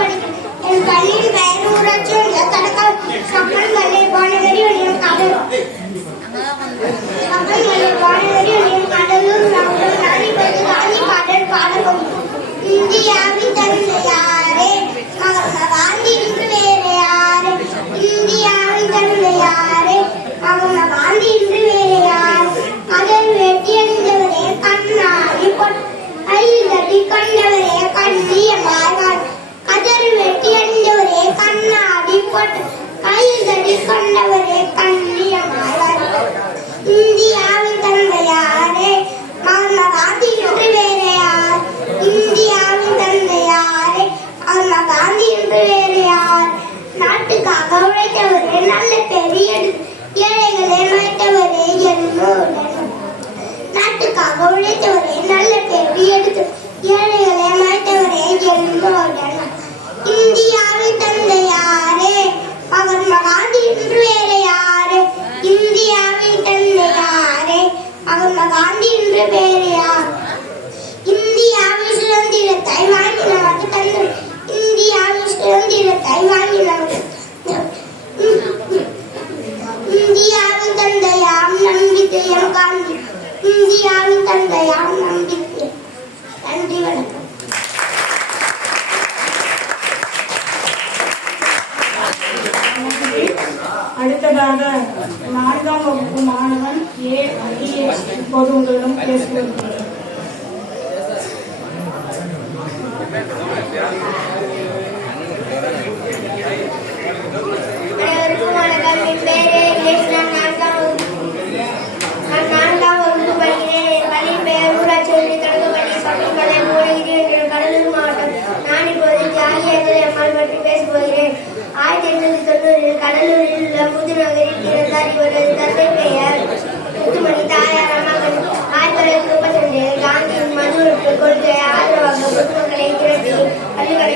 படிக்கும். என் பள்ளியின் பெயர் ஊராட்சி ஒன்றிய தொடக்க கப்பல் மலை வானவெளி ஒன்றியம் கடலூர். கப்பல் மலை வானவெளி ஒன்றியம் கடலூர் மாவட்டம். நான் இப்போது காந்தி பாடல் பாடவும். இந்தியாவின் தந்தை யாரே? மகாத்மா காந்தி என்று வேறு யாரே? இந்தியாவின் தந்தை யாரே? மகாத்மா காந்தி என்று வேறு யார்? அதன் வெட்டி அணிந்தவரே கண்ணாடி கையில் தட்டி கண்டவரே கண்ணியமாய்வார். கதர் வெட்டி அணிந்தவரே கண்ணாடி போட்டு கையில் தட்டி கண்டவரே கண்ணியமாய்வார். இந்தியாவின் தந்தை யாரே? மகாத்மா காந்தி என்று வேறு யார்? இந்தியாவின் தந்தை யாரே? மகாத்மா காந்தி என்று வேறு யார்? நாட்டுக்காக உழைத்தவரே நல்ல பெரிய ஏழைகளை மறைத்தவரே என்னுடன். நாட்டுக்காக உழைத்தவரே நல்ல பேர் எடுத்து ஏழைகளை மறைத்தவரே என்னுடன். இந்தியாவின் தந்தை யாரே? மகாத்மா காந்தி என்று வேறு யாரு? இந்தியாவின் தந்தை யாரே? மகாத்மா காந்தி என்று வேறு யார்? இந்தியாவின் சுதந்திரத்தை வாங்கி நமக்கு தந்து இந்தியாவின் சுதந்திரத்தை வாங்கி நமக்கு இந்தியாவின் தந்தையாம் நம்பிக்கையம் காந்தி. இந்தியாவின் தந்தையாம் நம்பிக்கை. நன்றி, வணக்கம். அடுத்ததாக 4ஆம் வகுப்பு மாணவன் ஏ அகிலேஷ் இப்போது உங்களிடம் பேசுவது. கடலூர் மாவட்டம். நான் இப்போது தியாகி அம்மாள் பற்றி பேசப் போகிறேன். 1890 கடலூரில் உள்ள புதுநகரில் பிறந்தார். இவரது தந்தை பெயர் முத்துமணி, தாயார் அம்மாள். 1932 காந்தியின் மதுவிலக்கு கொள்கையை ஆதரவாக பொதுமக்களை திரட்டி பள்ளிகளை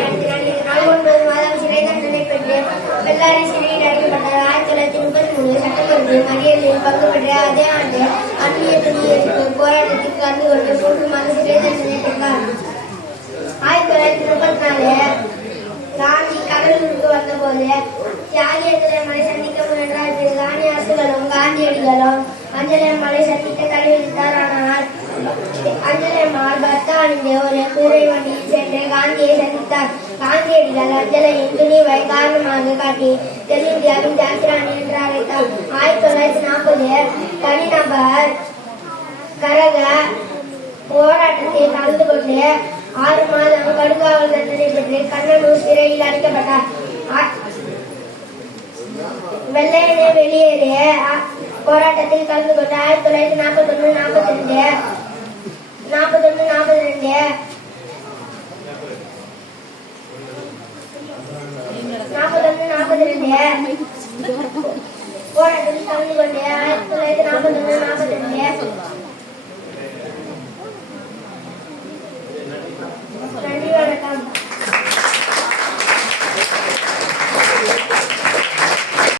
நடத்தினார். இதனால் 9 மாதம் சிறை தண்டனை பெற்று பெல்லாரி சிறையில் அடைக்கப்பட்டார். 1933 சட்டமன்ற மறியலில் பங்கு பெற்ற அதே ஆண்டு அந்நிய துணி எதிர்ப்பு போராட்டத்தில் கலந்து கொண்டு 3 மாதம் சிறை தண்டனை பெற்றார். 1934 காந்தி கடலூருக்கு வந்தபோது தியாகியத்திலே மலை சந்திக்க முயன்றார். காந்தி அரசுகளும் காந்தியடிகளும் அஞ்சலம்மாளை சந்திக்க தடை விதித்தார். ஆனால் அஞ்சலம்மாள் பர்தா அணிந்து ஒரு குதிரை வண்டியில் சென்று காந்தியை சந்தித்தார். காந்தியடிகள் அஞ்சலையின் துணிவை காரணமாக காட்டி தென்னிந்தியாவின் ஜாக்கிராணி என்று அழைத்தார். 1940 தனிநபர் கரக போராட்டத்தில் கலந்து கொண்டு 6 மாதம் கடுங்காவல் தண்டனை பெற்று கண்ணனூர் சிறையில் அடைக்கப்பட்டார். வெள்ளையனே வெளியேறிய போராட்டத்தில் கலந்து கொண்டு 1941-42 போராட்டத்தில் கலந்து கொண்டு 1941-42